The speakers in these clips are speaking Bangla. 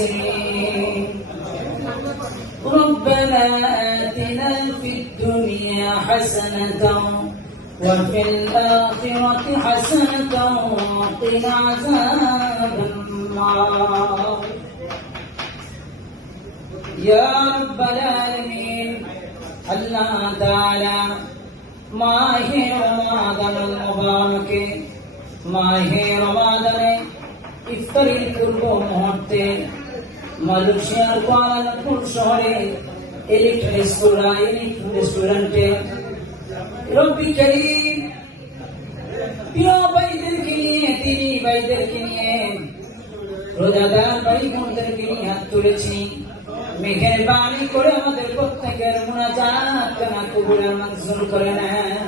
الخاسرين ربنا آتنا في الدنيا حسنة وفي الآخرة حسنة وقنا عذاب النار يا رب العالمين الله تعالى মাহে রমাদানুল মুবারক মাহে রমাদানে ইফতারের পূর্ব মুহূর্তে মালয়েশিয়ার কুয়ালালামপুর শহরে এলিট রেস্টুরেন্টে রব্বি করিম প্রিয় ভাইদেরকে নিয়ে তিনি ভাইদেরকে নিয়ে রোজাদার ভাই বোনদেরকে নিয়ে হাত তুলেছি মেহেরবানি করে আমাদের প্রত্যেকের মুনাজাত কানা কবুল আর মঞ্জুর করে নেন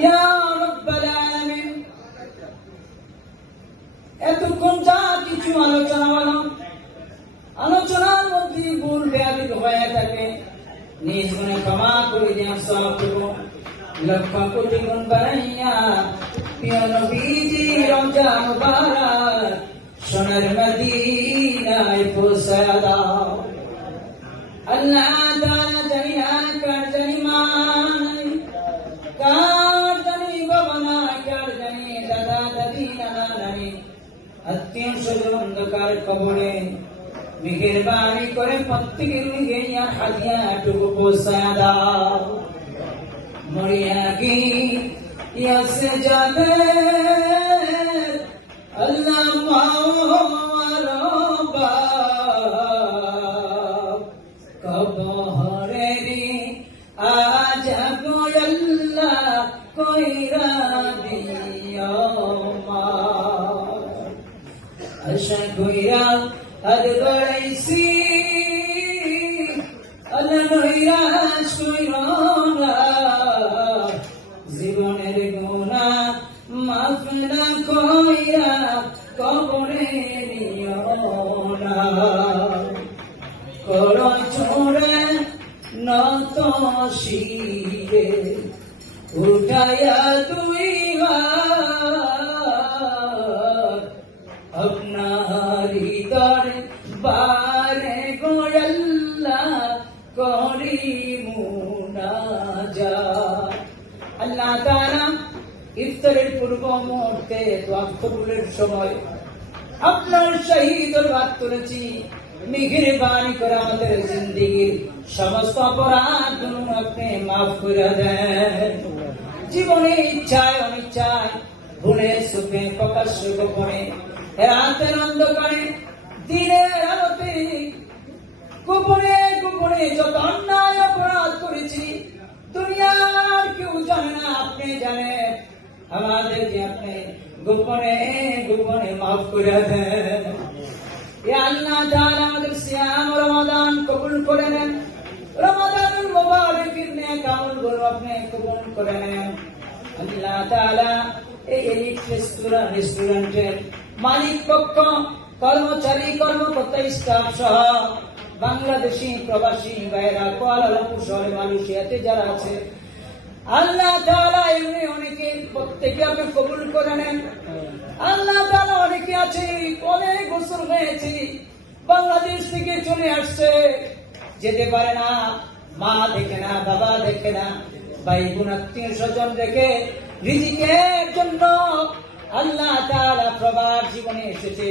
ইয়া রাব্বাল আলামিন এতক্ষণ যা কিছু আলোচনা হলো আলোচনার মধ্যে ভুল বেয়াদবি হয়ে থাকে নিজ গুণে ক্ষমা করে দেন সব দেবো লক্ষ কোটি গুণ বানাইয়া প্রিয় নবীজি রমজা মুবারক সোনার মদিনায় পৌঁছায়া দাও আল্লাহ তাআলা জানি না কার জানি মা কার জানি বাবা না কার জানি দাদা দাদি নানা নানি আত্মীয় স্বজন অন্ধকার কবরে মেহেরবানি করে প্রত্যেকের নিয়ে হাদিয়াটুকু পৌঁছায়া দাও মরিয়া কি ইয়াসে যাবে আল্লাহ মাওলাবা কবরে রে আজ আল্লাহ কইরা দিও মা আশা কইরা আর গড়াইছি আল্লাহ নৈরাশ কইরা জীবনের গুনাহ মাফ না কইরা কবরে নিও না করো ছোড়ে নত শিরে উঠায়া তুই আপনার হৃদয় বারে গোড়াল্লা করি মুনাজাত আল্লাহ তাআলা ইফতারের পূর্ব মুহূর্তে দোয়া কবুলের সময় আপনার শহীদ দরবার তুলেছি মেহেরবানি করে আমাদের জিন্দেগির সমস্ত অপরাধ আপনি মাফ করে দেন জীবনে ইচ্ছায় অনিচ্ছায় ভুলে সুখে প্রকাশ্য গোপনে রাতের অন্ধকারে দিনের আলোতে গোপনে গোপনে যত অন্যায় অপরাধ করেছি দুনিয়ার কেউ জানে না আপনি জানেন আমাদেরকে আপনি গোপনে গোপনে মাফ করে দেন ইয়া আল্লাহ তাআলা আমাদের সিয়াম রমাদান কবুল করে নেন রমাদানুল মুবারকের নেক আমলগুলো আপনি কবুল করে নেন আল্লাহ তাআলা এই এলিট রেস্টুরেন্টের মালিক পক্ষ কর্মচারী কর্মকর্তা স্টাফ সহ বাংলাদেশি প্রবাসী ভাইরা কুয়ালালামপুর শহরে মালয়েশিয়াতে যারা আছে আল্লাহ তাআলা এমনি অনেকে প্রত্যেকে আপনি কবুল করে নেন আল্লাহ তাআলা অনেকে আছে অনেক বছর হয়েছে বাংলাদেশ থেকে চলে আসছে যেতে পারে না মা দেখে না বাবা দেখে না ভাই বোন আত্মীয় স্বজন দেখে রিজিকের জন্য আল্লাহ তাআলা প্রবাস জীবনে এসেছে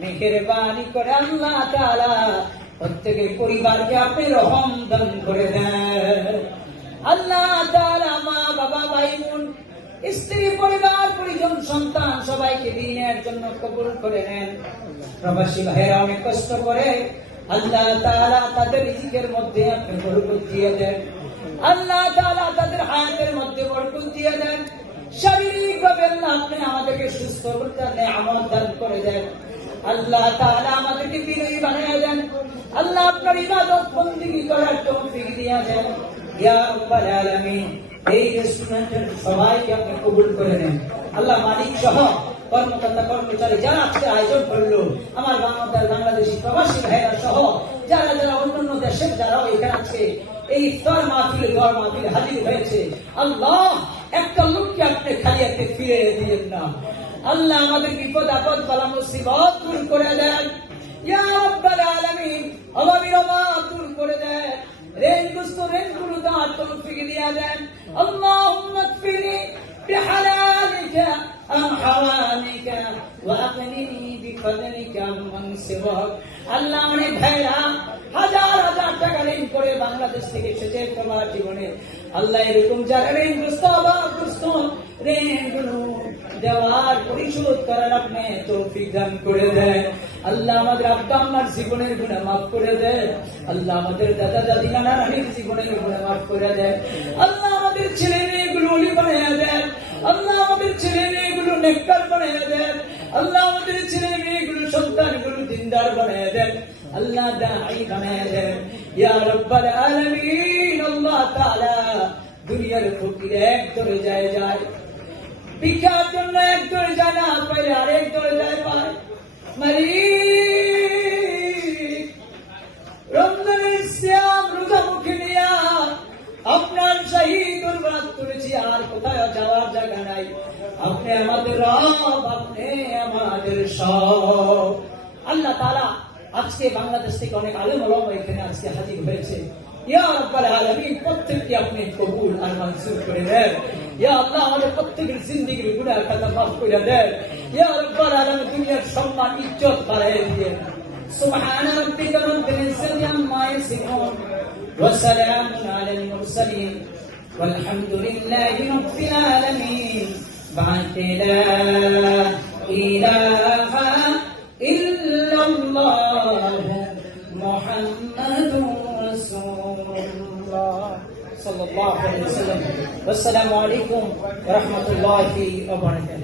মেহেরবানি করে আল্লাহ তাআলা প্রত্যেকের পরিবারকে আপনি রহম দান করে দেন আল্লাহ তাআলা মা বাবা ভাই বোন স্ত্রী পরিবার পরিজন সন্তান সবাইকে দিনের জন্য কবুল করে নেন প্রবাসী ভাইরা অনেক কষ্ট করে আল্লাহ তাআলা তাদের রিজিকের মধ্যে আপনি বরকত দিয়ে দেন আল্লাহ তাআলা তাদের হায়াতের মধ্যে বরকত দিয়ে দেন শারীরিক ভাবে আল্লাহ আপনি আমাদেরকে সুস্থ করতে নেয়ামত দান করে দেন আল্লাহ তাআলা আমাদেরকে বিনয়ী বানিয়ে দেন আল্লাহ আপনার ইবাদত বندگی করার তৌফিক দিয়ে দেন ইয়া রাব্বাল আলামিন এই রেস্টুরেন্টের সবাইকে আপনি কবুল করে নেন আল্লাহ মালিক সহ কর্মকর্তা কর্মচারী যারা আজকে আয়োজন করলো আমার বাংলাদেশি প্রবাসী ভাইরা সহ যারা যারা অন্যান্য দেশের যারা এখানে আছে এই ইফতার মাহফিলে দোয়া মাহফিলে হাজির হয়েছে আল্লাহ একটা লোককে আপনি খালি আপনি ফিরে দিয়েন না আল্লাহ আমাদের বিপদ আপদ বালা মুসিবত দূর করে দেন দিয়া দেন। আল্লাহুম্মা কফিনি বিহালালিকা আম হারামিকা ওয়া আগনিনি বিফদলিকা আম্মান সিওয়াক। আল্লাহ অনেক ভাইরা হাজার হাজার টাকা ঋণ করে বাংলাদেশ থেকে এসেছে তোমার জীবনে, আল্লাহ এরকম যারা ঋণগ্রস্ত অভাবগ্রস্ত ঋণগুলো দেওয়ার পরিশোধ করার আপনি তৌফিক দান করে দেন। আল্লাহ আমাদের আব্বা আম্মার জীবনের গুনাহ মাফ করে দেন। আল্লাহ আমাদের দাদা দাদি নানা নানির জীবনের গুনাহ মাফ করে দেন। আল্লাহ আমাদের ছেলে মেয়েগুলো ওলি বানায়া দেন। আল্লাহ আমাদের ছেলে মেয়েগুলো নেককার বানায়া দেন। আল্লাহ আমাদের ছেলে মেয়েগুলো সন্তানগুলো দিনদার বানায়া দেন। আল্লাহ দাঈ বানায়া দেন ইয়া রাব্বাল আলামিন। আল্লাহ তাআলা দুনিয়ার ফকির এক দরজায় যায়, ভিক্ষার জন্য এক দরজায় না পাইলে আরেক দরজায় পায়। মালিক রমজানের সিয়াম রোজা মুখে নিয়া আপনার শাহী দরবার করেছি, আর কোথায় যাওয়ার জায়গা নাই। আপনি আমাদের রব, আপনি আমাদের সব। আল্লাহ তাআলা আজকে বাংলাদেশ থেকে অনেক আলেম ওলামা এখানে আজকে হাজির হয়েছে। ইয়া রাব্বাল আলামিন প্রত্যেককে আপনি কবুল আর মঞ্জুর করে দেন। ইয়া আল্লাহ আমাদের প্রত্যেকের জিন্দেগির গুনাহ খাতা মাফ করে দেন। ইয়া রাব্বাল আলামিন দুনিয়ার সম্মান ইজ্জত বাড়ায় দিয়ে। সুবহান রাব্বিকা রাব্বিল ইজ্জাতি আম্মা ইয়াসিফুন ওয়া সালামুন আলাল মুরসালিন ওয়ালহামদুলিল্লাহি রাব্বিল আলামিন। বা'দা লা ইলাহা ইল্লাল্লাহ মুহাম্মাদুর রাসূলুল্লাহ সাল্লাল্লাহু আলাইহি ওয়াসাল্লাম। আসসালামু আলাইকুম ওয়া রাহমাতুল্লাহি ওয়া বারাকাতুহু।